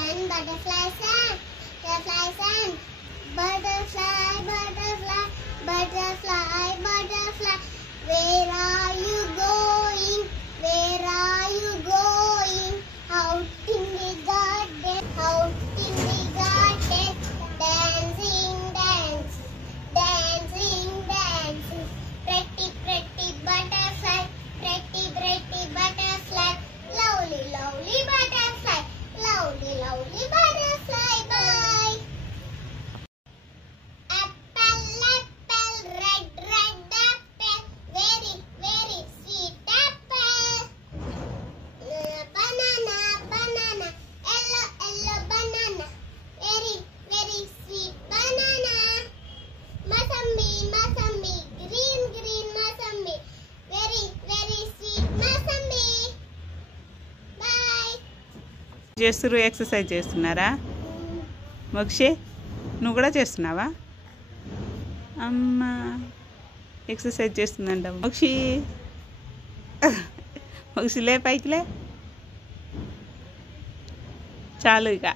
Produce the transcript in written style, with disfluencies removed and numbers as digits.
and butterflies and butterflies and butterfly, butterfly, butterfly, butterfly. Where are you going? Where are you going? Out in the garden, out in the garden, dancing, dancing, dancing, dancing. Pretty, pretty butterfly, pretty, pretty butterfly, lovely, lovely butterfly, lovely, lovely butterfly. Bye. Apple, apple, red, red apple, very, very sweet apple. Banana, banana, yellow, yellow banana, very, very sweet banana. Masami, masami, green, green masami, very, very sweet masami. Bye. చేస్తురు exercise చేస్తున్నారా? మోక్షి నువ్వు కూడా చేస్తున్నావా? అమ్మ exercise చేస్తుందంట మోక్షి. మోక్షి లే పైకి లే, చాలు ఇక.